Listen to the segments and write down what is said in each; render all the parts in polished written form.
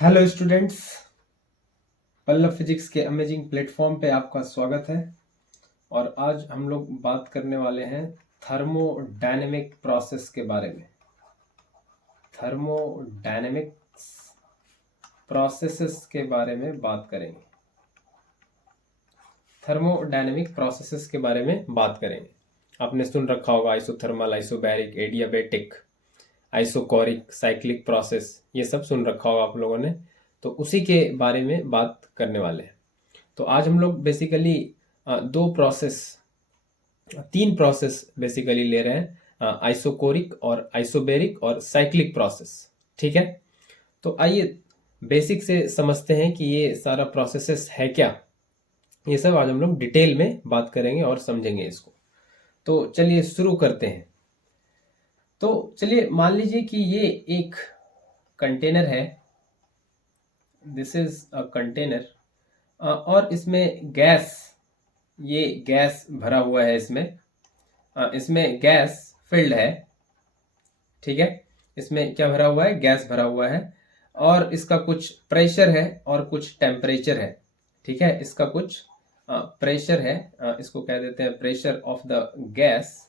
Hello students, Pallav physics के amazing platform पे आपका स्वागत है। और आज हम लोग बात करने वाले हैं थर्मोडायनेमिक प्रोसेस के बारे में। थर्मोडायनेमिक्स प्रोसेसेस के बारे में बात करेंगे। थर्मोडायनेमिक प्रोसेसेस के बारे में बात करेंगे। आपने सुन रखा होगा isothermal, isobaric, adiabatic, isochoric, cyclic process, ये सब सुन रखा होगा आप लोगों ने। तो उसी के बारे में बात करने वाले हैं। तो आज हम लोग बेसिकली तीन प्रोसेस बेसिकली ले रहे हैं, आइसोकोरिक और आइसोबैरिक और साइक्लिक प्रोसेस। ठीक है, तो आइए बेसिक से समझते हैं कि ये सारा प्रोसेसेस है क्या। ये सब आज हम लोग डिटेल में बात करेंगे और समझेंगे इसको। तो चलिए शुरू करते हैं। तो चलिए मान लीजिए कि ये एक कंटेनर है। दिस इज अ कंटेनर और इसमें ये गैस भरा हुआ है। इसमें गैस फिल्ड है। ठीक है, इसमें क्या भरा हुआ है? गैस भरा हुआ है और इसका कुछ प्रेशर है और कुछ टेम्परेचर है। ठीक है, इसका कुछ प्रेशर है, इसको कह देते हैं प्रेशर ऑफ द गैस,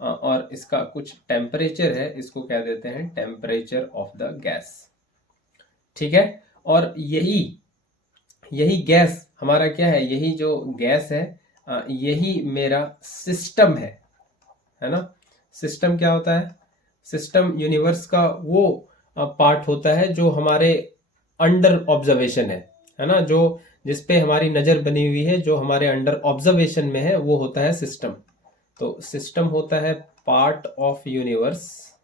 और इसका कुछ टेम्परेचर है, इसको कह देते हैं टेम्परेचर ऑफ द गैस। ठीक है, और यही गैस हमारा क्या है? यही जो गैस है, यही मेरा सिस्टम है ना। सिस्टम क्या होता है? सिस्टम यूनिवर्स का वो पार्ट होता है जो हमारे अंडर ऑब्जर्वेशन है ना। जो जिस पे हमारी नजर बनी हुई है, जो हमारे अंडर ऑब्जर्वेशन में है, वो होता है सिस्टम। तो सिस्टम होता है part of universe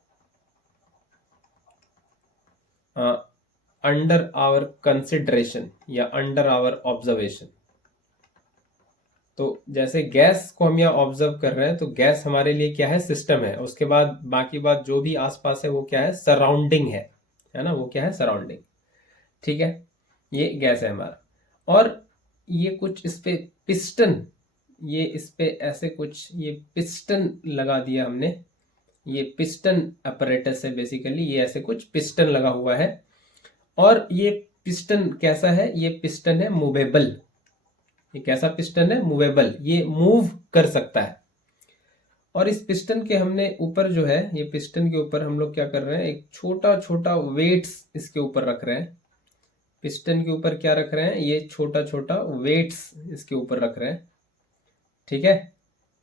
under our consideration या अंडर आवर ऑब्जर्वेशन। तो जैसे गैस को हम यहाँ ऑब्जर्व कर रहे हैं, तो गैस हमारे लिए क्या है? सिस्टम है। उसके बाद बाकी बात जो भी आसपास है वो क्या है? सराउंडिंग है ना। वो क्या है? सराउंडिंग। ठीक है, ये गैस है हमारा। और ये कुछ इस पे पिस्टन, ये इस पे ऐसे कुछ ये पिस्टन लगा दिया हमने। ये पिस्टन अपरेटस है बेसिकली। ये ऐसे कुछ पिस्टन लगा हुआ है और ये पिस्टन कैसा है? ये पिस्टन है मूवेबल। ये कैसा पिस्टन है? मूवेबल। ये मूव कर सकता है। और इस पिस्टन के हमने ऊपर जो है, ये पिस्टन के ऊपर हम लोग क्या कर रहे हैं? एक छोटा छोटा वेट्स इसके ऊपर रख रहे हैं। पिस्टन के ऊपर क्या रख रहे हैं? ये छोटा छोटा वेट्स इसके ऊपर रख रहे हैं। ठीक है,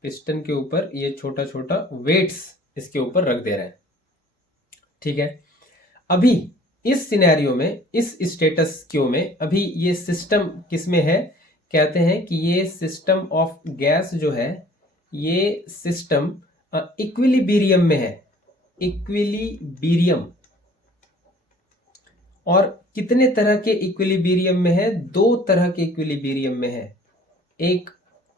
पिस्टन के ऊपर ये छोटा छोटा वेट्स इसके ऊपर रख दे रहे हैं। ठीक है, अभी इस सिनेरियो में, इस स्टेटस क्यू में, अभी ये सिस्टम किस में है? कहते हैं कि ये सिस्टम ऑफ गैस जो है, ये सिस्टम इक्विलिब्रियम में है। इक्विलिब्रियम। और कितने तरह के इक्विलिब्रियम में है? दो तरह के इक्विलिब्रियम में है। एक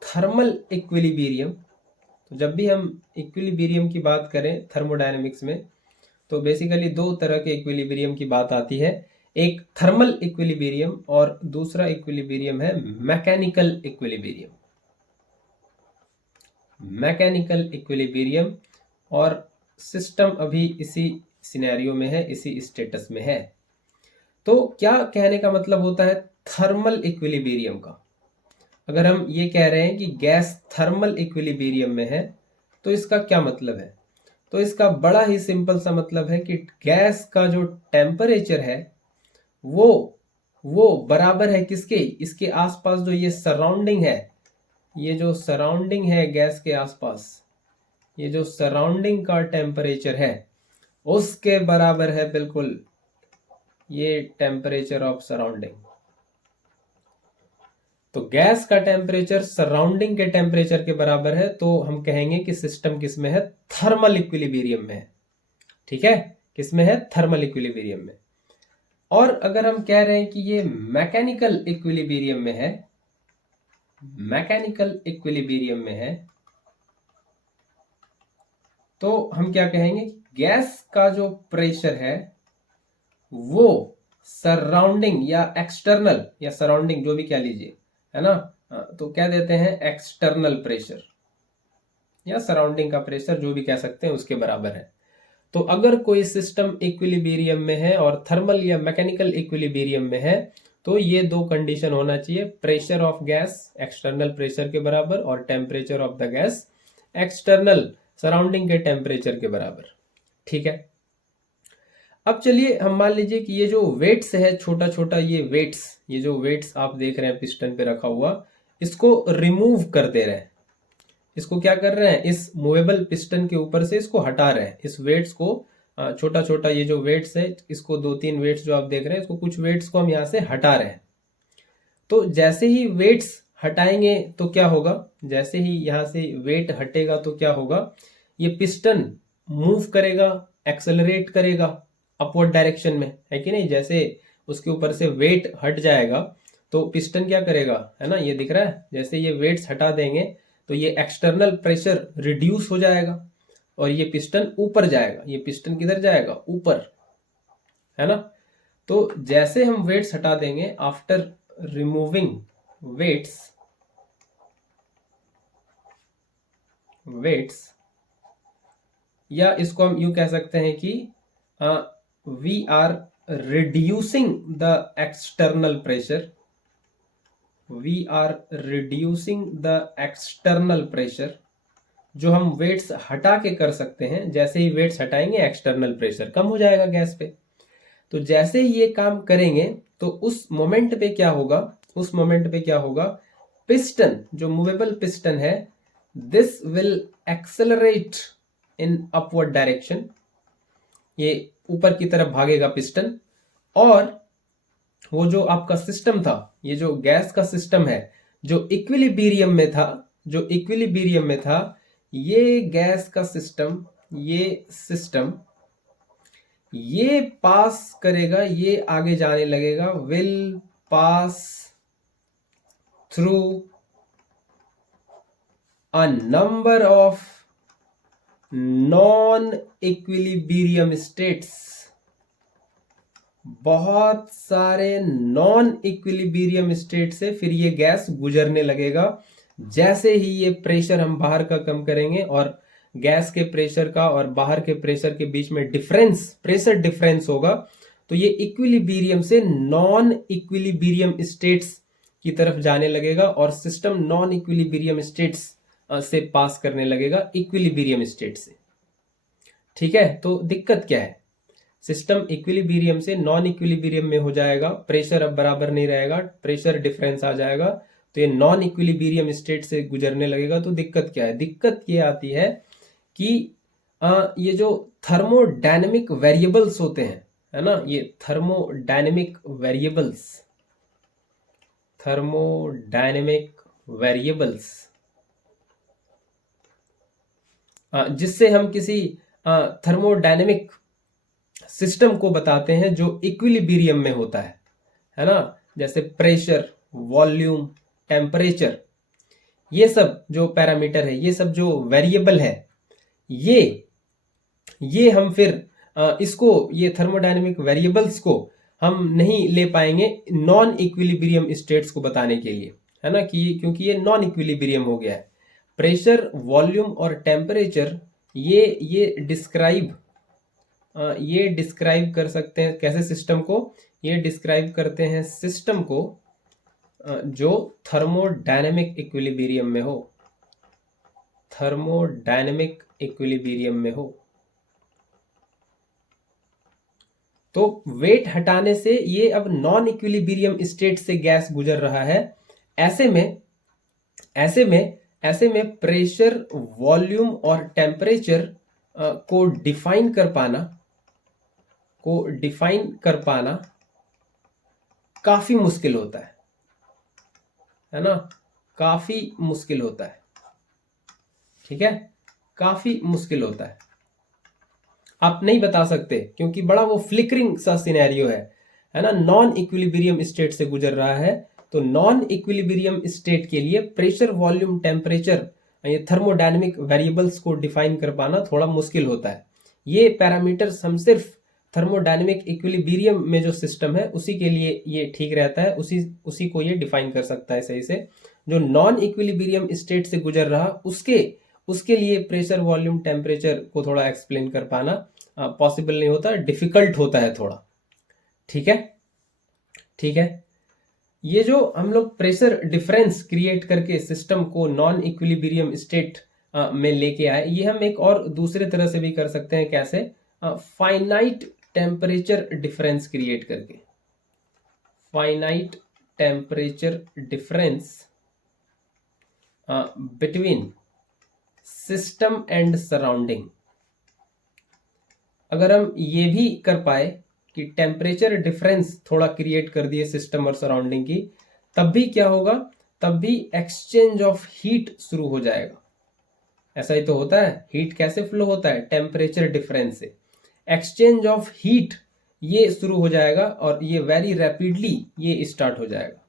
थर्मल इक्विलिब्रियम। तो जब भी हम इक्विलिब्रियम की बात करें थर्मोडायनेमिक्स में, तो बेसिकली दो तरह के इक्विलिब्रियम की बात आती है। एक थर्मल इक्विलिब्रियम और दूसरा इक्विलिब्रियम है मैकेनिकल इक्विलिब्रियम। Mechanical equilibrium. और सिस्टम अभी इसी सिनेरियो में है, इसी स्टेटस में है। तो क्या कहने का मतलब होता है थर्मल इक्विलिब्रियम का? अगर हम ये कह रहे हैं कि गैस थर्मल इक्विलिब्रियम में है, तो इसका क्या मतलब है? तो इसका बड़ा ही सिंपल सा मतलब है कि गैस का जो टेम्परेचर है वो बराबर है किसके? इसके आसपास जो ये सराउंडिंग है, ये जो सराउंडिंग है गैस के आसपास, ये जो सराउंडिंग का टेम्परेचर है उसके बराबर है बिल्कुल ये टेम्परेचर ऑफ सराउंडिंग। तो गैस का टेम्परेचर सराउंडिंग के टेम्परेचर के बराबर है, तो हम कहेंगे कि सिस्टम किस में है? थर्मल इक्विलिब्रियम में है। ठीक है, किस में है? थर्मल इक्विलिब्रियम में। और अगर हम कह रहे हैं कि ये मैकेनिकल इक्विलिब्रियम में है, मैकेनिकल इक्विलिब्रियम में है, तो हम क्या कहेंगे? गैस का जो प्रेशर है वो सराउंडिंग या एक्सटर्नल या सराउंडिंग, जो भी कह लीजिए, है ना, तो क्या देते हैं? एक्सटर्नल प्रेशर या सराउंडिंग का प्रेशर, जो भी कह सकते हैं, उसके बराबर है। तो अगर कोई सिस्टम इक्विलिब्रियम में है और थर्मल या मैकेनिकल इक्विलिब्रियम में है तो ये दो कंडीशन होना चाहिए, pressure of gas external pressure के बराबर और temperature of the gas external surrounding के टेम्परेचर के बराबर। ठीक है, अब चलिए हम मान लीजिए कि ये जो वेट्स है, छोटा छोटा ये जो वेट्स आप देख रहे हैं पिस्टन पे रखा हुआ, इसको रिमूव कर दे रहे हैं। इसको क्या कर रहे हैं, इस मूवेबल पिस्टन के ऊपर से इसको हटा रहे हैं, इस वेट्स को छोटा छोटा ये जो वेट्स है, इसको 2-3 वेट्स जो आप देख रहे हैं, इसको कुछ वेट्स को हम यहाँ से हटा रहे हैं। तो जैसे ही वेट्स हटाएंगे तो क्या होगा, जैसे ही यहाँ से वेट हटेगा तो क्या होगा, ये पिस्टन मूव करेगा, एक्सेलरेट करेगा अपवर्ड डायरेक्शन में, है कि नहीं। जैसे उसके ऊपर से वेट हट जाएगा तो पिस्टन क्या करेगा, है ना, ये दिख रहा है, जैसे ये वेट्स हटा देंगे तो ये एक्सटर्नल प्रेशर रिड्यूस हो जाएगा और ये पिस्टन ऊपर जाएगा। ये पिस्टन किधर जाएगा, ऊपर, है ना। तो जैसे हम वेट्स हटा देंगे, आफ्टर रिमूविंग वेट्स, या इसको हम यूं कह सकते हैं कि we are reducing the external pressure, जो हम वेट्स हटा के कर सकते हैं। जैसे ही वेट्स हटाएंगे एक्सटर्नल प्रेशर कम हो जाएगा गैस पे। तो जैसे ही ये काम करेंगे तो उस मोमेंट पे क्या होगा, पिस्टन जो मूवेबल पिस्टन है, this will accelerate in upward direction, ये ऊपर की तरफ भागेगा पिस्टन। और वो जो आपका सिस्टम था, ये जो गैस का सिस्टम है, जो इक्विलिब्रियम में था, ये गैस का सिस्टम, ये पास करेगा, ये आगे जाने लगेगा, will pass through a number of non equilibrium states, बहुत सारे नॉन इक्विलिब्रियम स्टेट से फिर ये गैस गुजरने लगेगा। जैसे ही ये प्रेशर हम बाहर का कम करेंगे और गैस के प्रेशर का और बाहर के प्रेशर के बीच में प्रेशर डिफरेंस होगा, तो ये इक्विलिब्रियम से नॉन इक्विलिब्रियम स्टेट्स की तरफ जाने लगेगा और सिस्टम नॉन इक्विलिब्रियम स्टेट्स से पास करने लगेगा इक्विलिब्रियम स्टेट से। ठीक है, तो दिक्कत क्या है, सिस्टम इक्विलिब्रियम से नॉन इक्विलिब्रियम में हो जाएगा, प्रेशर अब बराबर नहीं रहेगा, प्रेशर डिफरेंस आ जाएगा, तो ये नॉन इक्विलिब्रियम स्टेट से गुजरने लगेगा। तो दिक्कत क्या है, दिक्कत ये आती है कि ये जो थर्मोडायनेमिक वेरिएबल्स होते हैं, है ना, ये थर्मोडायनेमिक वेरिएबल्स जिससे हम किसी थर्मोडायनेमिक सिस्टम को बताते हैं जो इक्विलिब्रियम में होता है ना, जैसे प्रेशर, वॉल्यूम, टेम्परेचर, ये सब जो पैरामीटर है, ये सब जो वेरिएबल है, ये हम फिर इसको, ये थर्मोडायनेमिक वेरिएबल्स को हम नहीं ले पाएंगे नॉन इक्विलिब्रियम स्टेट्स को बताने के लिए, है ना, कि क्योंकि ये नॉन इक्विलिब्रियम हो गया है। प्रेशर, वॉल्यूम और टेम्परेचर ये डिस्क्राइब कर सकते हैं कैसे सिस्टम को, ये डिस्क्राइब करते हैं सिस्टम को जो थर्मोडायनेमिक इक्विलिब्रियम में हो। तो वेट हटाने से ये अब नॉन इक्विलिब्रियम स्टेट से गैस गुजर रहा है। ऐसे में प्रेशर, वॉल्यूम और टेम्परेचर को डिफाइन कर पाना काफी मुश्किल होता है ना, काफी मुश्किल होता है। ठीक है, काफी मुश्किल होता है, आप नहीं बता सकते क्योंकि बड़ा वो फ्लिकरिंग सा सिनेरियो है ना, नॉन इक्विलिब्रियम स्टेट से गुजर रहा है। तो नॉन इक्विलिब्रियम स्टेट के लिए प्रेशर, वॉल्यूम, टेम्परेचर, ये थर्मोडायनेमिक वेरिएबल्स को डिफाइन कर पाना थोड़ा मुश्किल होता है। ये पैरामीटर्स हम सिर्फ थर्मोडायनेमिक इक्विलिब्रियम में जो सिस्टम है उसी के लिए ये ठीक रहता है, उसी को ये डिफाइन कर सकता है सही से। जो नॉन इक्विलिब्रियम स्टेट से गुजर रहा उसके लिए प्रेशर, वॉल्यूम, टेम्परेचर को थोड़ा एक्सप्लेन कर पाना पॉसिबल नहीं होता, डिफिकल्ट होता है थोड़ा। ठीक है, ठीक है। ये जो हम लोग प्रेशर डिफरेंस क्रिएट करके सिस्टम को नॉन इक्विलिब्रियम स्टेट में लेके आए, ये हम एक और दूसरे तरह से भी कर सकते हैं। कैसे? फाइनाइट टेम्परेचर डिफरेंस क्रिएट करके। Finite temperature difference between system and surrounding. अगर हम ये भी कर पाए कि टेम्परेचर डिफरेंस थोड़ा क्रिएट कर दिए सिस्टम और सराउंडिंग की, तब भी क्या होगा? तब भी एक्सचेंज ऑफ हीट शुरू हो जाएगा। ऐसा ही तो होता है। हीट कैसे फ्लो होता है? टेम्परेचर डिफरेंस से। एक्सचेंज ऑफ हीट ये शुरू हो जाएगा और ये वेरी रैपिडली ये स्टार्ट हो जाएगा।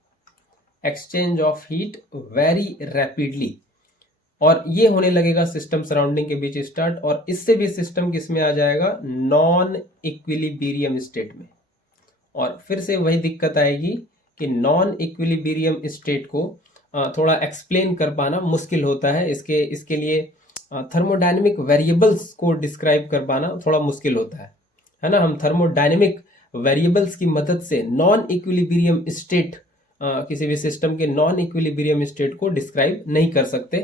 Exchange of heat very rapidly, और ये होने लगेगा सिस्टम सराउंडिंग के बीच स्टार्ट, और इससे भी सिस्टम किस में आ जाएगा? नॉन इक्विलिब्रियम स्टेट में। और फिर से वही दिक्कत आएगी कि नॉन इक्विलिब्रियम स्टेट को थोड़ा एक्सप्लेन कर पाना मुश्किल होता है। इसके लिए थर्मोडायनेमिक वेरिएबल्स को डिस्क्राइब कर पाना थोड़ा मुश्किल होता है ना। हम थर्मोडायनेमिक वेरिएबल्स की मदद से नॉन इक्विलिब्रियम स्टेट, किसी भी सिस्टम के नॉन इक्विलिब्रियम स्टेट को डिस्क्राइब नहीं कर सकते।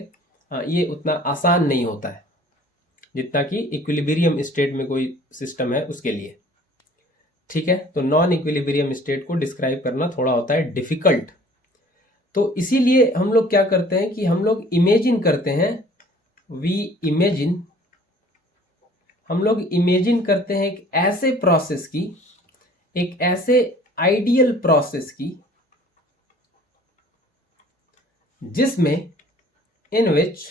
ये उतना आसान नहीं होता है जितना कि इक्विलिब्रियम स्टेट में कोई सिस्टम है उसके लिए। ठीक है, तो नॉन इक्विलिब्रियम स्टेट को डिस्क्राइब करना थोड़ा होता है डिफिकल्ट। तो इसीलिए हम लोग क्या करते हैं कि हम लोग इमेजिन करते हैं, हम लोग इमेजिन करते हैं एक ऐसे प्रोसेस की, एक ऐसे आइडियल प्रोसेस की, जिसमें in which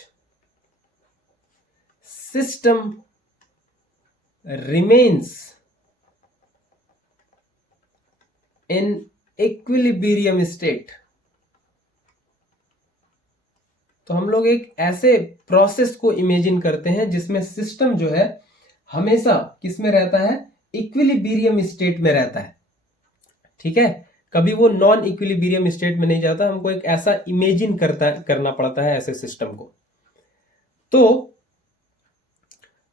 system remains in equilibrium state। तो हम लोग एक ऐसे प्रोसेस को इमेजिन करते हैं जिसमें सिस्टम जो है हमेशा किस में रहता है? इक्विलिब्रियम स्टेट में रहता है। ठीक है, कभी वो नॉन इक्विलिब्रियम स्टेट में नहीं जाता। हमको एक ऐसा इमेजिन करना पड़ता है ऐसे सिस्टम को।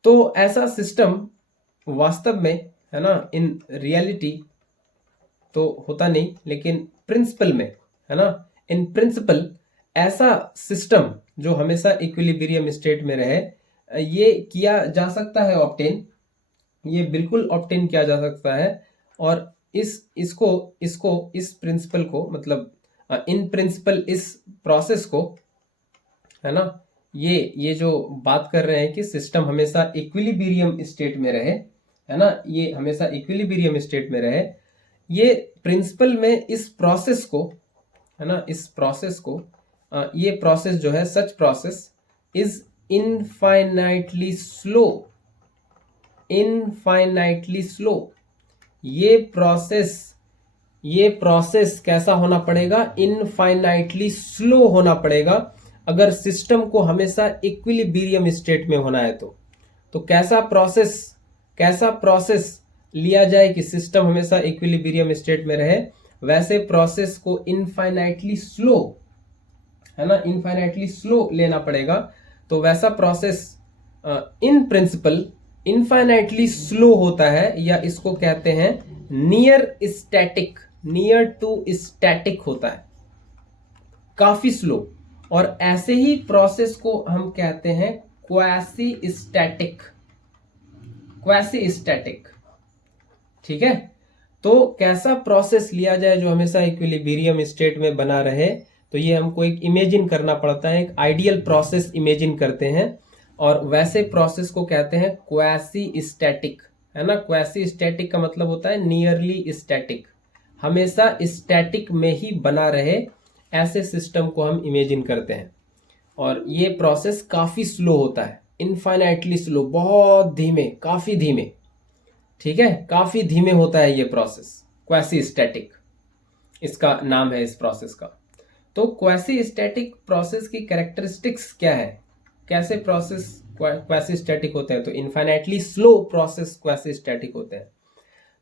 तो ऐसा सिस्टम वास्तव में, है ना, इन रियलिटी तो होता नहीं, लेकिन प्रिंसिपल में, है ना, इन प्रिंसिपल ऐसा सिस्टम जो हमेशा इक्विलिब्रियम स्टेट में रहे, ये किया जा सकता है ऑब्टेन। ये बिल्कुल ऑब्टेन किया जा सकता है। और इस प्रिंसिपल को, मतलब इन प्रिंसिपल इस प्रोसेस को, है ना, ये जो बात कर रहे हैं कि सिस्टम हमेशा इक्विलिब्रियम स्टेट में रहे, है ना, ये हमेशा इक्विलिब्रियम स्टेट में रहे, ये प्रिंसिपल में इस प्रोसेस को, है ना, इस प्रोसेस को, ये प्रोसेस जो है, सच process is infinitely slow. Infinitely slow. ये प्रोसेस कैसा होना पड़ेगा? इनफाइनाइटली स्लो होना पड़ेगा अगर सिस्टम को हमेशा इक्विलिब्रियम स्टेट में होना है। तो कैसा प्रोसेस लिया जाए कि सिस्टम हमेशा इक्विलिब्रियम स्टेट में रहे? वैसे प्रोसेस को इनफाइनाइटली स्लो, है ना, इनफाइनाइटली स्लो लेना पड़ेगा। तो वैसा process in principle infinitely slow होता है, या इसको कहते हैं नियर टू स्टैटिक होता है, काफी स्लो। और ऐसे ही प्रोसेस को हम कहते हैं क्वासी स्टैटिक। ठीक है, तो कैसा प्रोसेस लिया जाए जो हमेशा इक्विलिब्रियम स्टेट में बना रहे? तो ये हमको एक इमेजिन करना पड़ता है, एक आइडियल प्रोसेस इमेजिन करते हैं, और वैसे प्रोसेस को कहते हैं क्वासी स्टैटिक, है ना। क्वासी स्टैटिक का मतलब होता है नियरली स्टैटिक, हमेशा स्टैटिक में ही बना रहे, ऐसे सिस्टम को हम इमेजिन करते हैं। और ये प्रोसेस काफी स्लो होता है, इनफाइनाइटली स्लो, बहुत धीमे, काफी धीमे। ठीक है, काफी धीमे होता है ये प्रोसेस, क्वासी स्टैटिक इसका नाम है इस प्रोसेस का। तो क्वासी स्टैटिक प्रोसेस की कैरेक्टरिस्टिक्स क्या है? कैसे प्रोसेस क्वासी स्टैटिक होते हैं? तो infinitely slow process quasi static होते हैं।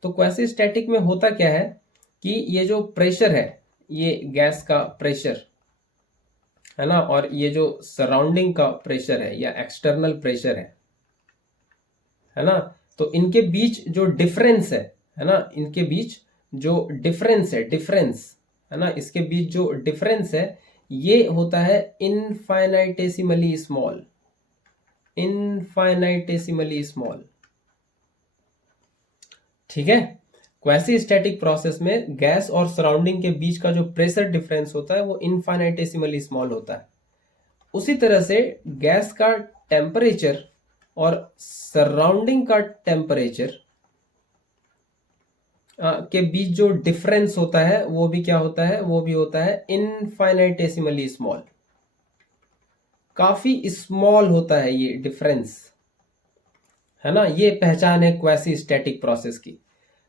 तो क्वासी स्टैटिक में होता क्या है कि ये जो प्रेशर है, ये गैस का प्रेशर, है ना, और ये जो सराउंडिंग का प्रेशर है या एक्सटर्नल प्रेशर है ना, तो इनके बीच जो डिफरेंस है ना, इनके बीच जो डिफरेंस है ना, इसके बीच जो डिफरेंस है ये होता है इनफाइनाइटेसिमली स्मॉल। ठीक है। क्वासी स्टैटिक प्रोसेस में गैस और सराउंडिंग के बीच का जो प्रेशर डिफरेंस होता है वो इनफाइनाइटेसिमली स्मॉल होता है। उसी तरह से गैस का टेम्परेचर और सराउंडिंग का टेम्परेचर के बीच जो डिफरेंस होता है वो भी क्या होता है, वो भी होता है इनफाइनाइटेसिमली स्मॉल। काफी स्मॉल होता है ये डिफरेंस, है ना। ये पहचान है क्वासी स्टैटिक प्रोसेस की।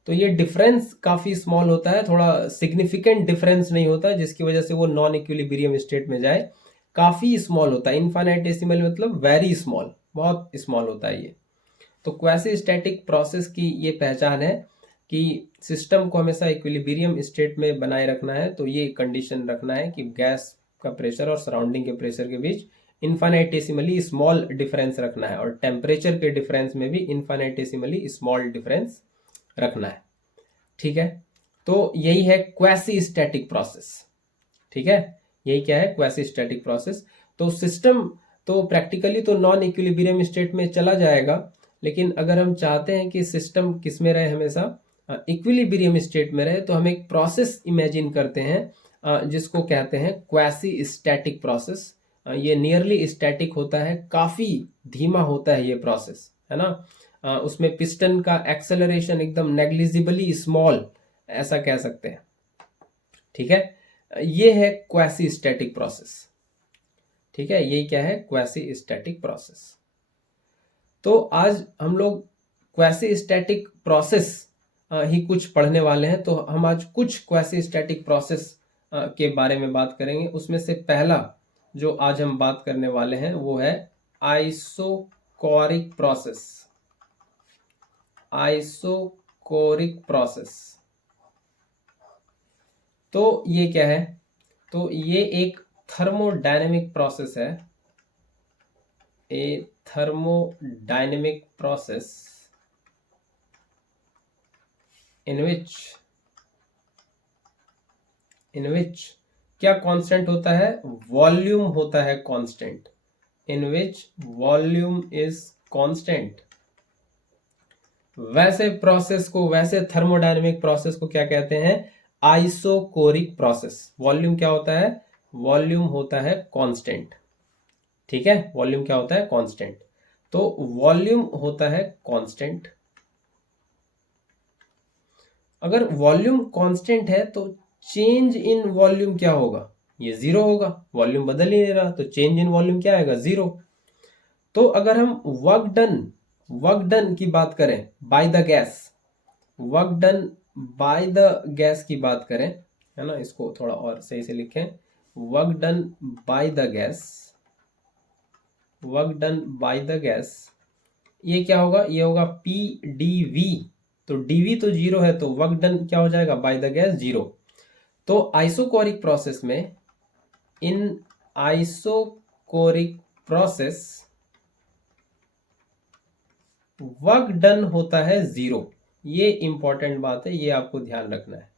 तो ये डिफरेंस काफी स्मॉल होता है, थोड़ा सिग्निफिकेंट डिफरेंस नहीं होता जिसकी वजह से वो नॉन इक्विलिब्रियम स्टेट में जाए। काफी स्मॉल होता है, इनफाइनाइटेसिमल मतलब वेरी स्मॉल, बहुत स्मॉल होता है ये। तो क्वासी स्टैटिक प्रोसेस की ये पहचान है कि सिस्टम को हमेशा इक्विलिब्रियम स्टेट में बनाए रखना है। तो ये कंडीशन रखना है कि गैस का प्रेशर और सराउंडिंग के प्रेशर के बीच इनफाइनाइटेसिमली स्मॉल डिफरेंस रखना है, और टेम्परेचर के डिफरेंस में भी इनफाइनाइटेसिमली स्मॉल डिफरेंस रखना है। ठीक है। तो यही है क्वासी स्टैटिक प्रोसेस। ठीक है, यही क्या है, क्वासी स्टैटिक प्रोसेस। तो सिस्टम तो प्रैक्टिकली तो नॉन इक्विलिब्रियम स्टेट में चला जाएगा, लेकिन अगर हम चाहते हैं कि सिस्टम किस में रहे, हमेशा इक्विलिब्रियम स्टेट में रहे, तो हम एक प्रोसेस इमेजिन करते हैं जिसको कहते हैं क्वासी स्टैटिक प्रोसेस। ये नियरली स्टैटिक होता है, काफी धीमा होता है ये प्रोसेस, है ना। उसमें पिस्टन का एक्सेलरेशन एकदम नेग्लिजिबली स्मॉल, ऐसा कह सकते हैं। ठीक है, ये है क्वासी स्टैटिक प्रोसेस। ठीक है, यही क्या है, क्वासी स्टैटिक प्रोसेस। तो आज हम लोग क्वासी स्टैटिक प्रोसेस ही कुछ पढ़ने वाले हैं। तो हम आज कुछ क्वासी स्टैटिक प्रोसेस के बारे में बात करेंगे। उसमें से पहला जो आज हम बात करने वाले हैं वो है आइसोकोरिक प्रोसेस। आइसोकोरिक प्रोसेस, तो ये क्या है, तो ये एक थर्मोडायनेमिक प्रोसेस है। ए thermodynamic process in which क्या कांस्टेंट होता है, वॉल्यूम होता है constant. In which volume is constant. वैसे प्रोसेस को, वैसे थर्मोडायनेमिक प्रोसेस को क्या कहते हैं, आइसोकोरिक प्रोसेस। वॉल्यूम क्या होता है, वॉल्यूम होता है कांस्टेंट। ठीक है, वॉल्यूम क्या होता है, कांस्टेंट। तो वॉल्यूम होता है कांस्टेंट। अगर वॉल्यूम कांस्टेंट है तो चेंज इन वॉल्यूम क्या होगा, ये जीरो होगा। वॉल्यूम बदल ही नहीं रहा, तो चेंज इन वॉल्यूम क्या आएगा, जीरो। तो अगर हम वर्क डन की बात करें bye the gas, work done by the gas की बात करें, है ना, इसको थोड़ा और सही से लिखें, work done by the gas, work done by the gas, ये क्या होगा, ये होगा पी डी वी। तो डीवी तो जीरो है, तो वर्क डन क्या हो जाएगा, बाय द गैस, जीरो। तो आइसोकोरिक प्रोसेस में, इन आइसोकोरिक प्रोसेस वर्क डन होता है जीरो। ये इंपॉर्टेंट बात है, ये आपको ध्यान रखना है।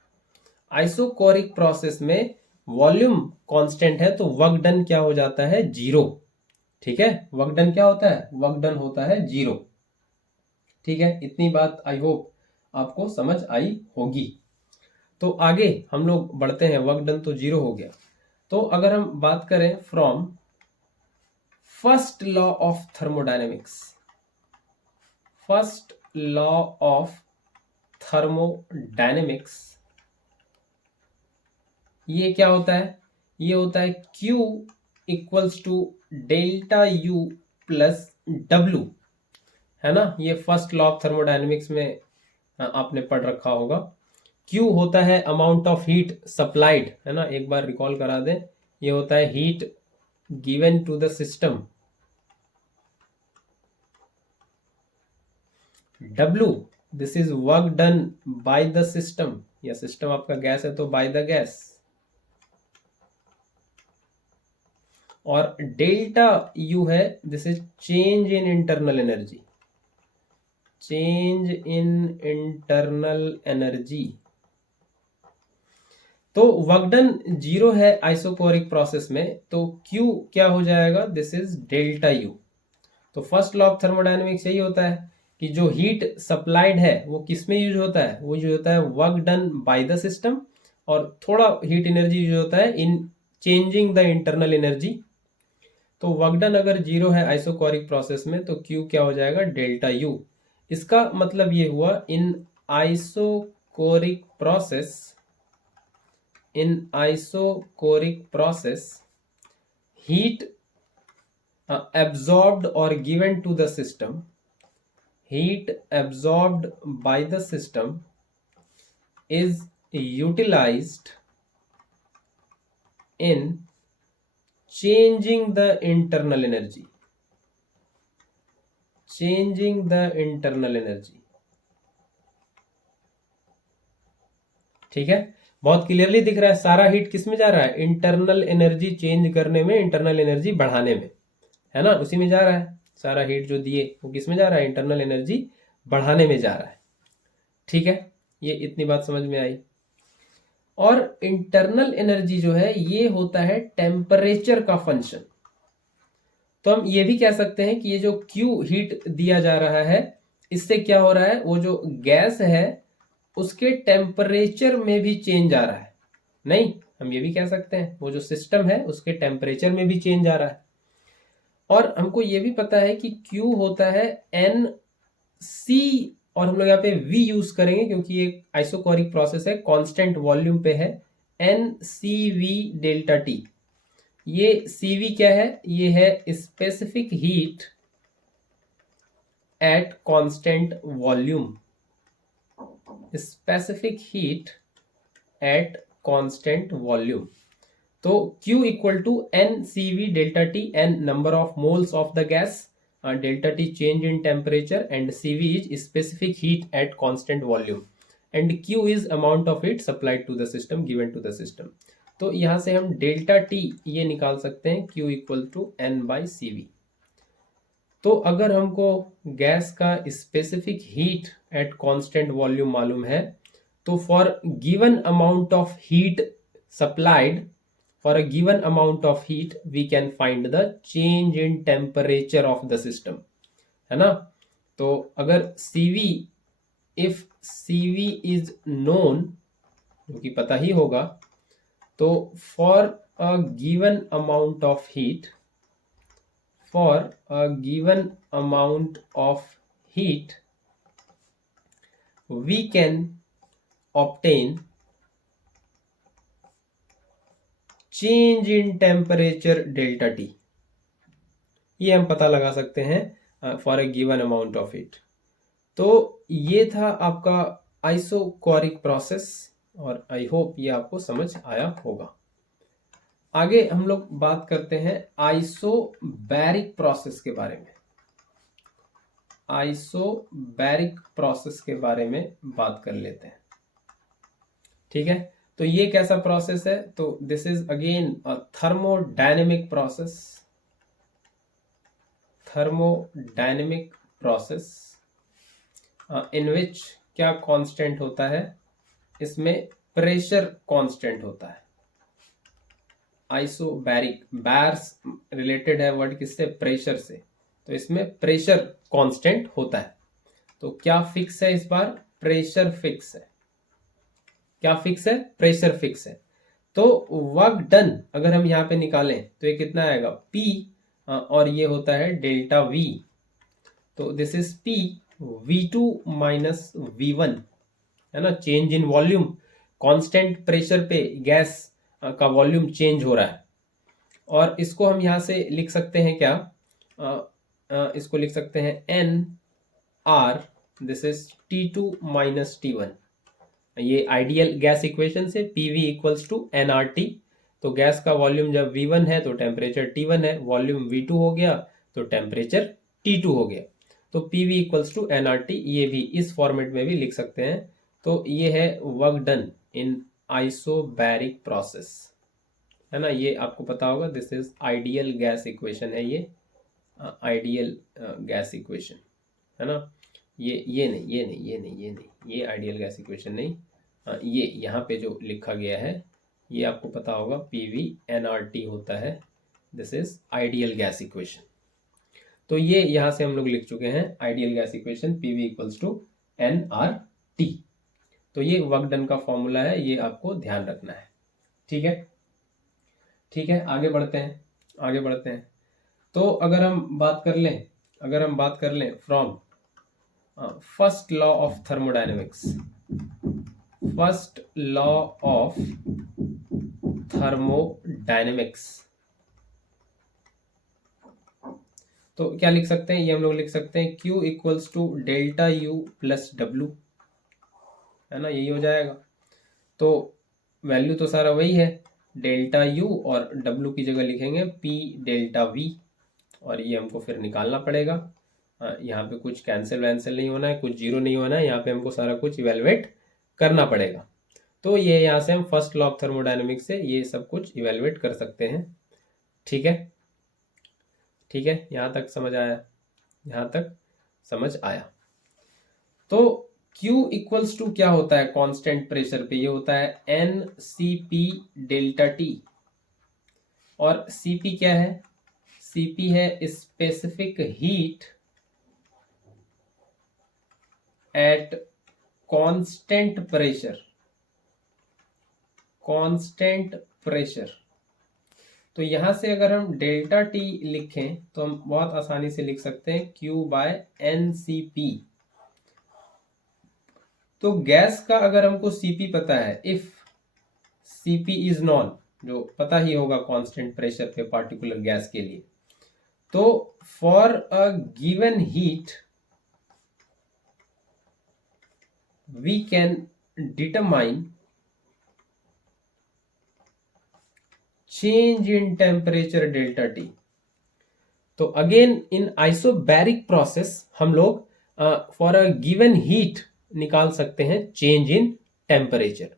आइसोकोरिक प्रोसेस में वॉल्यूम कांस्टेंट है, तो वर्क डन क्या हो जाता है, जीरो। ठीक है, वर्क डन क्या होता है, वर्क डन होता है जीरो। ठीक है, इतनी बात आई होप आपको समझ आई होगी। तो आगे हम लोग बढ़ते हैं, वर्क डन तो जीरो हो गया। तो अगर हम बात करें from first law of thermodynamics, first law of thermodynamics, ये क्या होता है, ये होता है Q equals to delta U plus W, है ना। ये फर्स्ट लॉ ऑफ थर्मोडायनेमिक्स में आपने पढ़ रखा होगा। Q होता है अमाउंट ऑफ हीट सप्लाइड, है ना, एक बार रिकॉल करा दें। ये होता है heat given to the system. W, this is work done by the system, या सिस्टम आपका गैस है तो बाय द गैस। और डेल्टा U है, this is change in internal energy, change in internal energy. तो वर्क डन 0 है isochoric process में, तो Q क्या हो जाएगा, दिस इज डेल्टा U। तो फर्स्ट लॉ ऑफ थर्मोडायनेमिक्स यही होता है कि जो हीट सप्लाइड है वो किस में यूज होता है, वो यूज होता है work done by the system, और थोड़ा हीट एनर्जी यूज होता है इन चेंजिंग द इंटरनल एनर्जी। तो वर्क डन अगर 0 है आइसोकोरिक प्रोसेस में, तो Q क्या हो जाएगा, डेल्टा U। इसका मतलब ये हुआ in isochoric process, in isocoric process, heat absorbed or given to the system, heat absorbed by the system is utilized in changing the internal energy, changing the internal energy। ठीक है, बहुत clearly दिख रहा है सारा हीट किस में जा रहा है, इंटरनल एनर्जी चेंज करने में, इंटरनल एनर्जी बढ़ाने में, है ना, उसी में जा रहा है। सारा हीट जो दिए वो किस में जा रहा है, इंटरनल एनर्जी बढ़ाने में जा रहा है। ठीक है, ये इतनी बात समझ में आई। और इंटरनल एनर्जी जो है ये होता है टेम्परेचर का फंक्शन। तो हम ये भी कह सकते हैं कि ये जो Q हीट दिया जा रहा है, इससे क्या हो रहा है, वो जो गैस है उसके टेम्परेचर में भी चेंज आ रहा है। नहीं, हम ये भी कह सकते हैं वो जो सिस्टम है उसके टेम्परेचर में भी चेंज आ रहा है। और हमको ये भी पता है कि Q होता है NC, और हम लोग यहाँ पे V यूज करेंगे क्योंकि ये आइसोकोरिक प्रोसेस है, कांस्टेंट वॉल्यूम पे है, NCV डेल्टा T। ये CV क्या है, ये है specific heat at constant volume, specific heat at constant volume. तो Q equal to NCV delta T, N number of moles of the gas, delta T change in temperature, and CV is specific heat at constant volume, and Q is amount of heat supplied to the system, given to the system. तो यहां से हम delta T ये निकाल सकते हैं, Q equal to N by CV। तो अगर हमको गैस का specific heat at constant volume मालूम है, तो for given amount of heat supplied, for a given amount of heat we can find the change in temperature of the system, है ना। तो अगर CV, if CV is known, जो कि पता ही होगा, तो for a given amount of heat, for a given amount of heat we can obtain change in temperature delta T। ये हम पता लगा सकते हैं for a given amount of heat. तो ये था आपका आइसोकोरिक प्रोसेस, और आई होप ये आपको समझ आया होगा। आगे हम लोग बात करते हैं आइसोबैरिक प्रोसेस के बारे में। आइसोबैरिक प्रोसेस के बारे में बात कर लेते हैं। ठीक है, तो ये कैसा प्रोसेस है, तो this is again a thermodynamic process, thermodynamic process in which क्या कांस्टेंट होता है, इसमें प्रेशर कांस्टेंट होता है। आइसोबैरिक, बैर्स रिलेटेड है वर्ड किससे, प्रेशर से, तो इसमें प्रेशर कांस्टेंट होता है। तो क्या फिक्स है इस बार, प्रेशर फिक्स है। क्या फिक्स है, प्रेशर फिक्स है। तो वर्क डन अगर हम यहाँ पे निकालें तो ये कितना आएगा, P, और ये होता है डेल्टा V। तो this is P V2 minus V1, है ना, change in volume, constant pressure पे गैस का वॉल्यूम चेंज हो रहा है। और इसको हम यहाँ से लिख सकते हैं क्या, इसको लिख सकते हैं NR, this is T2 minus T1। ये आइडियल गैस इक्वेशन से PV इक्वल्स टू nRT। तो गैस का वॉल्यूम जब V1 है तो टेम्परेचर T1 है, वॉल्यूम V2 हो गया तो टेम्परेचर T2 हो गया। तो PV इक्वल्स टू nRT, ये भी इस फॉर्मेट में भी लिख सकते हैं। तो ये है work done in isobaric process, है ना, ये आपको पता होगा, this is ideal gas equation है, ये आइडियल गैस इक्वेशन, है ना। ये आइडियल गैस इक्वेशन नहीं। ये यहाँ पे जो लिखा गया है ये आपको पता होगा, PV-nRT होता है, this is ideal gas equation. तो ये यहाँ से हम लोग लिख चुके हैं आइडियल गैस इक्वेशन, PV=nRT। तो ये वर्क डन का फॉर्मूला है, ये आपको ध्यान रखना है। ठीक है, ठीक है, आगे बढ़ते हैं। तो अगर हम बात कर लें from first law of thermodynamics, तो क्या लिख सकते हैं, ये हम लोग लिख सकते हैं Q equals to delta U plus W, है ना, यही हो जाएगा। तो वैल्यू तो सारा वही है, डेल्टा U, और W की जगह लिखेंगे P डेल्टा V, और ये हमको फिर निकालना पड़ेगा। यहाँ पे कुछ कैंसिल वैंसिल नहीं होना है, कुछ जीरो नहीं होना है, यहाँ पे हमको सारा कुछ इवेलुएट करना पड़ेगा। तो ये यहाँ से हम फर्स्ट लॉ ऑफ थर्मोडायनेमिक्स से ये सब कुछ इवेलुएट कर सकते हैं। ठीक है, ठीक है, यहाँ तक समझ आया। तो Q इक्वल्स टू क्या होता है कांस्टेंट प्रेशर पे, ये होता है NCP डेल्टा T, और CP क्या है, CP है specific heat at constant pressure. तो यहां से अगर हम डेल्टा T लिखें तो हम बहुत आसानी से लिख सकते हैं Q/NCP। तो गैस का अगर हमको CP पता है, इफ CP इज नॉन, जो पता ही होगा कांस्टेंट प्रेशर पे पार्टिकुलर गैस के लिए, तो for a given heat we can determine change in temperature delta T। तो अगेन इन आइसोबैरिक प्रोसेस हम लोग फॉर अ गिवन हीट निकाल सकते हैं चेंज इन टेम्परेचर।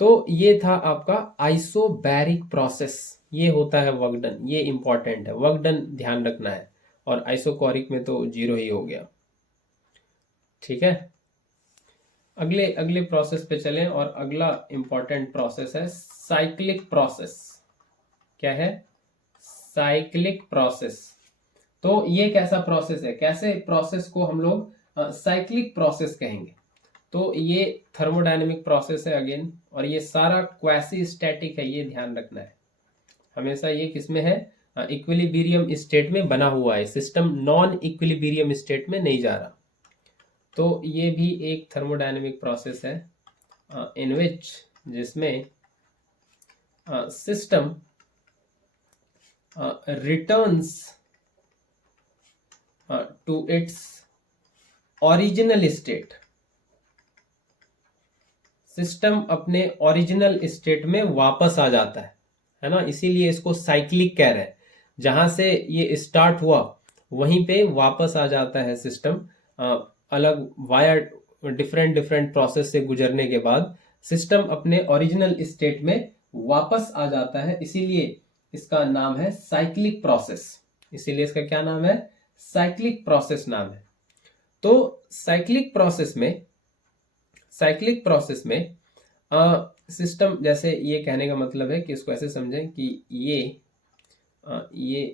तो ये था आपका आइसोबैरिक प्रोसेस, ये होता है वर्क डन, ये इंपॉर्टेंट है, वर्क डन ध्यान रखना है, और आइसोकोरिक में तो जीरो ही हो गया। ठीक है, अगले प्रोसेस पे चलें, और अगला इंपॉर्टेंट प्रोसेस है साइक्लिक प्रोसेस। क्या है, साइक्लिक प्रोसेस। तो ये कैसा प्रोसेस है, कैसे प्रोसेस को हम लोग साइक्लिक प्रोसेस कहेंगे। तो ये थर्मोडायनेमिक प्रोसेस है अगेन, और ये सारा क्वासी स्टैटिक है, ये ध्यान रखना है हमेशा। ये किसमें है, इक्विलिब्रियम स्टेट में बना हुआ है, सिस्टम नॉन इक्विलिब्रियम स्टेट में नहीं जा रहा। तो ये भी एक थर्मोडायनेमिक प्रोसेस है इन विच, जिसमें system returns to its original state. System अपने ओरिजिनल स्टेट में वापस आ जाता है ना, इसीलिए इसको साइक्लिक कह रहे हैं। जहां से ये स्टार्ट हुआ वहीं पे वापस आ जाता है सिस्टम, अलग वाया डिफरेंट प्रोसेस से गुजरने के बाद सिस्टम अपने ओरिजिनल स्टेट में वापस आ जाता है, इसीलिए इसका नाम है साइक्लिक प्रोसेस। इसीलिए इसका क्या नाम है, साइक्लिक प्रोसेस नाम है। तो साइक्लिक प्रोसेस में सिस्टम, जैसे ये कहने का मतलब है कि इसको ऐसे समझें कि ये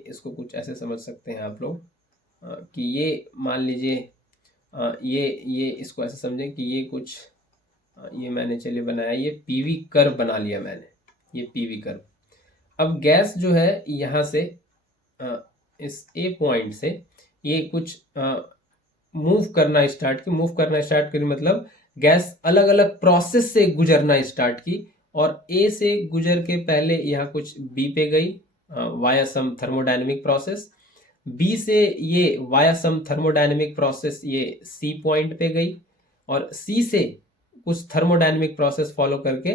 इसको कुछ ऐसे समझ सकते हैं आप लोग कि ये मान लीजिए ये इसको ऐसे समझें कि ये कुछ ये मैंने चलिए बनाया, ये पीवी कर्व बना लिया मैंने, ये पीवी कर्व। अब गैस जो है यहाँ से इस ए पॉइंट से ये कुछ मूव करना स्टार्ट करी, मतलब गैस अलग अलग प्रोसेस से गुजरना स्टार्ट की, और ए से गुजर के पहले यहाँ कुछ बी पे गई via some thermodynamic process, B से ये वाया सम थर्मोडायनेमिक प्रोसेस ये सी पॉइंट पे गई, और सी से कुछ थर्मोडायनेमिक प्रोसेस फॉलो करके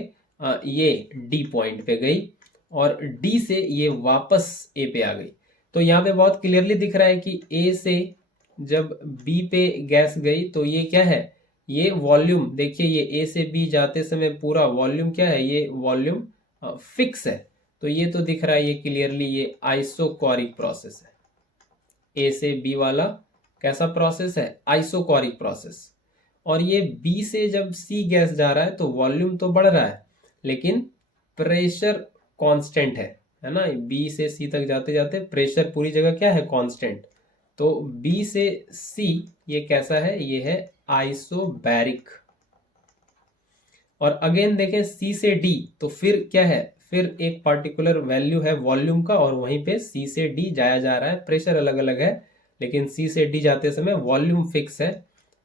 ये डी पॉइंट पे गई, और डी से ये वापस ए पे आ गई। तो यहाँ पे बहुत क्लियरली दिख रहा है कि ए से जब बी पे गैस गई तो ये क्या है, ये वॉल्यूम, देखिए ये ए से बी जाते समय पूरा वॉल्यूम क्या है, ये वॉल्यूम फिक्स है। तो ये तो दिख रहा है ये क्लियरली, ये आइसोकोरिक प्रोसेस है। ए से बी वाला कैसा प्रोसेस है? Isochoric process. और ये बी से जब सी गैस जा रहा है तो वॉल्यूम तो बढ़ रहा है लेकिन प्रेशर कांस्टेंट है ना। बी से सी तक जाते जाते प्रेशर पूरी जगह क्या है? कांस्टेंट। तो बी से सी ये कैसा है? ये है आइसोबैरिक। और अगेन देखें सी से डी, तो फिर क्या है? फिर एक पार्टिकुलर वैल्यू है वॉल्यूम का और वहीं पे सी से डी जाया जा रहा है। प्रेशर अलग अलग है लेकिन सी से डी जाते समय वॉल्यूम फिक्स है।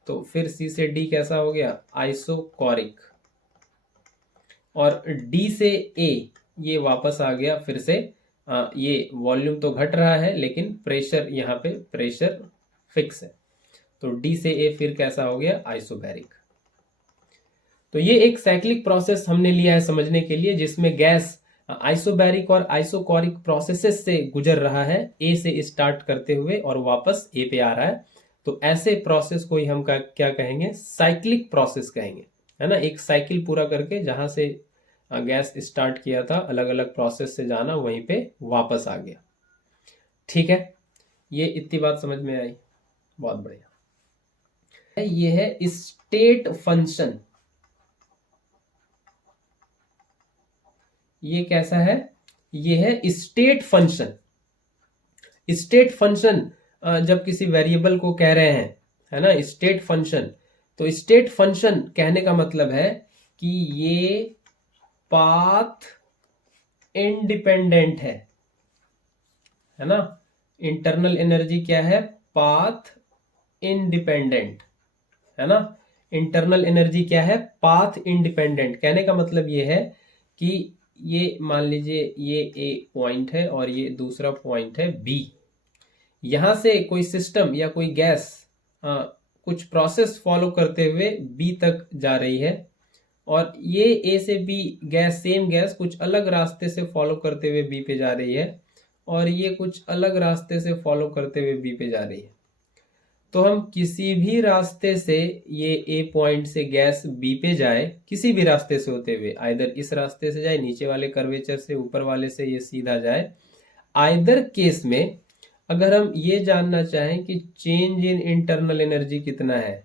तो फिर सी से डी कैसा हो गया? आइसोकोरिक। और डी से ए ये वापस आ गया फिर से, ये वॉल्यूम तो घट रहा है लेकिन प्रेशर यहाँ पे प्रेशर फिक्स है। तो डी से ए फिर कैसा हो गया? आइसोबैरिक। तो ये एक साइक्लिक प्रोसेस हमने लिया है समझने के लिए, जिसमें गैस आइसोबैरिक और आइसोकोरिक प्रोसेसेस से गुजर रहा है, ए से स्टार्ट करते हुए और वापस ए पे आ रहा है। तो ऐसे प्रोसेस को ही हम क्या कहेंगे? साइक्लिक प्रोसेस कहेंगे, है ना। एक साइकिल पूरा करके जहां से गैस स्टार्ट किया था अलग अलग प्रोसेस से जाना, वहीं पे वापस आ गया। ठीक है, ये इतनी बात समझ में आई? बहुत बढ़िया। ये है स्टेट फंक्शन। ये कैसा है? ये है स्टेट फंक्शन। स्टेट फंक्शन जब किसी वेरिएबल को कह रहे हैं, है ना, स्टेट फंक्शन, तो स्टेट फंक्शन कहने का मतलब है कि ये पाथ इंडिपेंडेंट है ना। इंटरनल एनर्जी क्या है? पाथ इंडिपेंडेंट, है ना। इंटरनल एनर्जी क्या है? Path independent. कहने का मतलब ये है कि ये मान लीजिए ये ए पॉइंट है और ये दूसरा पॉइंट है बी। यहां से कोई सिस्टम या कोई गैस कुछ प्रोसेस फॉलो करते हुए बी तक जा रही है और ये ए से बी गैस, सेम गैस कुछ अलग रास्ते से फॉलो करते हुए बी पे जा रही है और ये कुछ अलग रास्ते से फॉलो करते हुए बी पे जा रही है। तो हम किसी भी रास्ते से, ये ए पॉइंट से गैस बी पे जाए, किसी भी रास्ते से होते हुए, आइदर इस रास्ते से जाए, नीचे वाले कर्वेचर से, ऊपर वाले से ये सीधा जाए, आइदर केस में अगर हम ये जानना चाहें कि चेंज इन इंटरनल एनर्जी कितना है,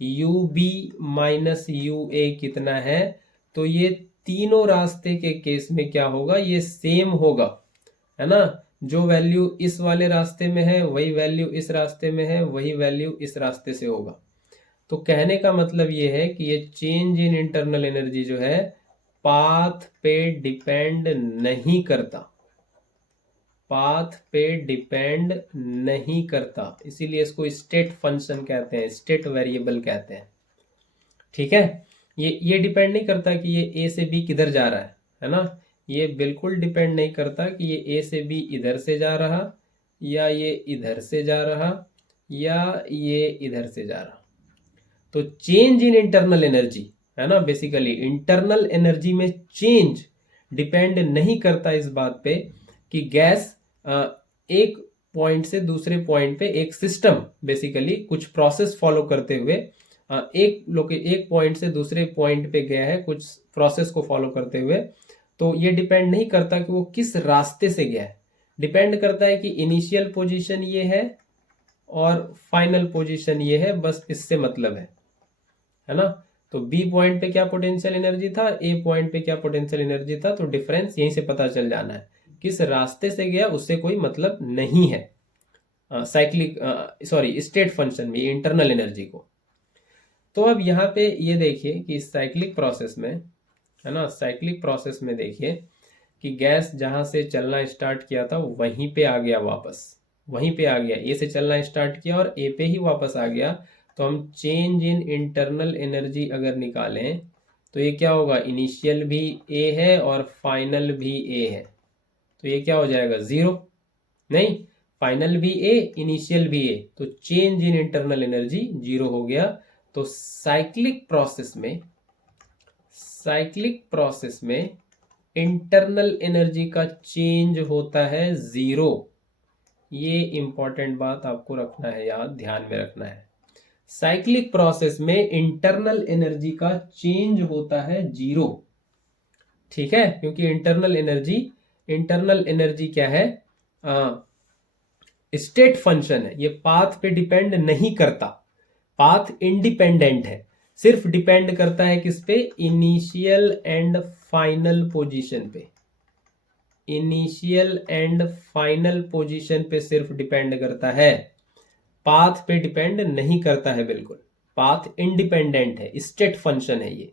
you B minus U A कितना है, तो ये तीनों रास्ते के केस में क्या होगा? ये सेम होगा, है ना। जो वैल्यू इस वाले रास्ते में है वही वैल्यू इस रास्ते में है, वही वैल्यू इस रास्ते से होगा। तो कहने का मतलब ये है कि ये चेंज इन इंटरनल एनर्जी जो है पाथ पे डिपेंड नहीं करता, पाथ पे डिपेंड नहीं करता, इसीलिए इसको स्टेट फंक्शन कहते हैं, स्टेट वेरिएबल कहते हैं। ठीक है, ये डिपेंड नहीं करता कि ये ए से बी किधर जा रहा है ना। ये बिल्कुल डिपेंड नहीं करता कि ये ए से बी इधर से जा रहा या ये इधर से जा रहा या ये इधर से जा रहा। तो चेंज इन इंटरनल एनर्जी, है ना, बेसिकली इंटरनल एनर्जी में चेंज डिपेंड नहीं करता इस बात पे कि गैस एक पॉइंट से दूसरे पॉइंट पे, एक सिस्टम बेसिकली कुछ प्रोसेस फॉलो करते हुए एक पॉइंट से दूसरे पॉइंट पे गया है कुछ प्रोसेस को फॉलो करते हुए। तो ये डिपेंड नहीं करता कि वो किस रास्ते से गया है, डिपेंड करता है कि इनिशियल पोजीशन ये है और फाइनल पोजीशन ये है, बस इससे मतलब है ना। तो बी पॉइंट पे क्या पोटेंशियल एनर्जी था, ए पॉइंट पे क्या पोटेंशियल एनर्जी था, तो डिफरेंस यहीं से पता चल जाना है। किस रास्ते से गया उससे कोई मतलब नहीं है स्टेट फंक्शन में इंटरनल एनर्जी को। तो अब यहाँ पे ये देखिए कि साइक्लिक प्रोसेस में, है ना, साइक्लिक प्रोसेस में देखिए कि गैस जहां से चलना स्टार्ट किया था वहीं पे आ गया, वापस वहीं पे आ गया। ए से चलना स्टार्ट किया और ए पे ही वापस आ गया। तो हम चेंज इन इंटरनल एनर्जी अगर निकालें तो ये क्या होगा? इनिशियल भी ए है और फाइनल भी ए है, तो ये क्या हो जाएगा? जीरो। नहीं, फाइनल भी ए इनिशियल भी ए, तो change in internal energy zero हो गया। तो साइक्लिक प्रोसेस में इंटरनल एनर्जी का चेंज होता है जीरो। ये इंपॉर्टेंट बात आपको रखना है, याद ध्यान में रखना है। साइक्लिक प्रोसेस में इंटरनल एनर्जी का चेंज होता है जीरो। ठीक है, क्योंकि इंटरनल एनर्जी क्या है? स्टेट फंक्शन है, ये पाथ पे डिपेंड नहीं करता, पाथ इंडिपेंडेंट है, सिर्फ डिपेंड करता है किस पे, इनिशियल एंड फाइनल पोजीशन पे, इनिशियल एंड फाइनल पोजीशन पे सिर्फ डिपेंड करता है, पाथ पे डिपेंड नहीं करता है बिल्कुल, पाथ इंडिपेंडेंट है, स्टेट फंक्शन है ये।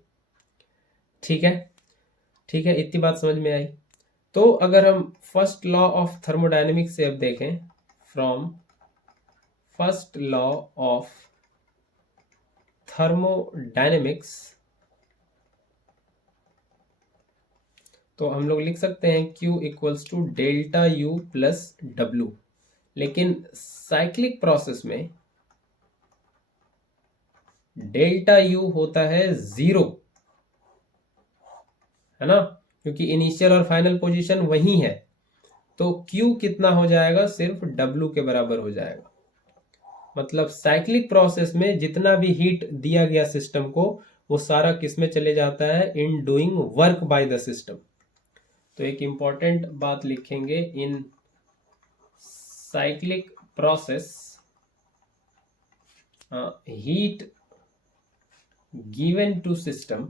ठीक है, ठीक है, इतनी बात समझ में आई। तो अगर हम फर्स्ट लॉ ऑफ थर्मोडायनेमिक्स से अब देखें, from first law of thermodynamics, तो हम लोग लिख सकते हैं Q equals to delta U plus W, लेकिन साइक्लिक प्रोसेस में डेल्टा U होता है 0, है ना, क्योंकि इनिशियल और फाइनल पोजीशन वही है, तो Q कितना हो जाएगा, सिर्फ W के बराबर हो जाएगा। मतलब साइक्लिक प्रोसेस में जितना भी हीट दिया गया सिस्टम को, वो सारा किस में चले जाता है, in doing work by the system. तो एक इंपॉर्टेंट बात लिखेंगे, in cyclic process heat given to system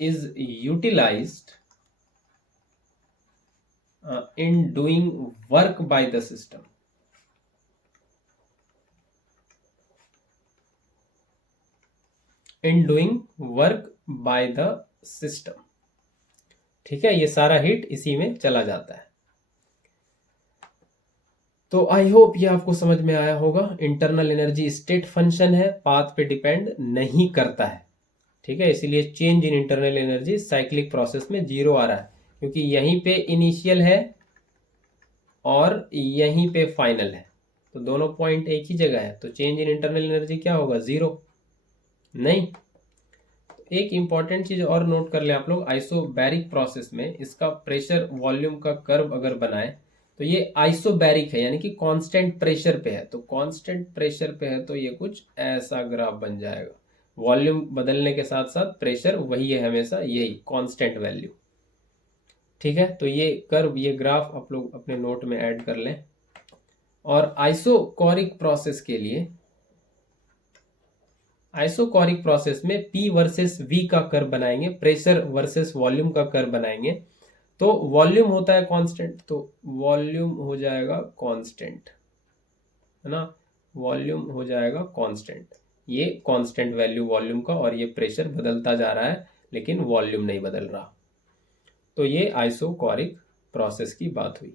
is utilized in doing work by the system. In doing work by the system, ठीक है, ये सारा हीट इसी में चला जाता है। तो आई होप ये आपको समझ में आया होगा। इंटरनल एनर्जी स्टेट फंक्शन है, पाथ पे डिपेंड नहीं करता है, ठीक है, इसीलिए change in internal energy cyclic process में 0 आ रहा है, क्योंकि यहीं पे इनिशियल है और यहीं पे फाइनल है, तो दोनों पॉइंट एक ही जगह है, तो चेंज इन इंटरनल एनर्जी क्या होगा, 0 नहीं। एक इंपॉर्टेंट चीज और नोट कर ले आप लोग, आइसोबैरिक प्रोसेस में इसका प्रेशर वॉल्यूम का कर्व अगर बनाए तो ये आइसोबैरिक है, यानी कि कांस्टेंट प्रेशर पे है, तो कांस्टेंट प्रेशर पे है तो ये कुछ ऐसा ग्राफ बन जाएगा, वॉल्यूम बदलने के साथ साथ प्रेशर वही है हमेशा, यही कांस्टेंट वैल्यू। ठीक है, तो ये कर्व, ये ग्राफ आप लोग अपने नोट में ऐड कर लें। और आइसोकोरिक प्रोसेस के लिए, आइसोकोरिक प्रोसेस में P वर्सेस V का कर्व बनाएंगे, प्रेशर वर्सेस वॉल्यूम का कर्व बनाएंगे, तो वॉल्यूम होता है कांस्टेंट, तो वॉल्यूम हो जाएगा कांस्टेंट, है ना, वॉल्यूम हो जाएगा कांस्टेंट, ये कांस्टेंट वैल्यू वॉल्यूम का, और ये प्रेशर बदलता जा रहा है लेकिन वॉल्यूम नहीं बदल रहा। तो ये आइसोकोरिक प्रोसेस की बात हुई।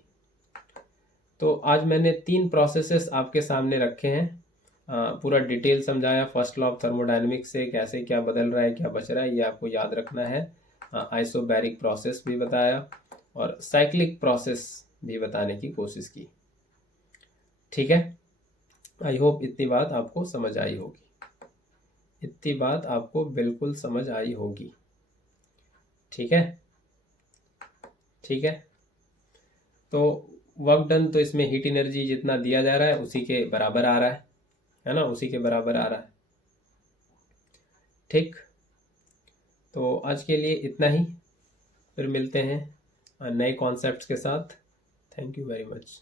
तो आज मैंने 3 प्रोसेसेस आपके सामने रखे हैं, पूरा डिटेल समझाया, फर्स्ट लॉ ऑफ थर्मोडायनेमिक्स से कैसे क्या बदल रहा है, क्या बच रहा है, ये आपको याद रखना है। आइसोबैरिक प्रोसेस भी बताया और साइक्लिक प्रोसेस भी बताने की कोशिश की। ठीक है, आई होप इतनी बात आपको समझ आई होगी, इतनी बात आपको बिल्कुल समझ आई होगी। ठीक है, ठीक है, तो वर्क डन तो इसमें हीट एनर्जी जितना दिया जा रहा है उसी के बराबर आ रहा है ना, उसी के बराबर आ रहा है। ठीक, तो आज के लिए इतना ही, फिर मिलते हैं नए कॉन्सेप्ट्स के साथ। Thank you very much.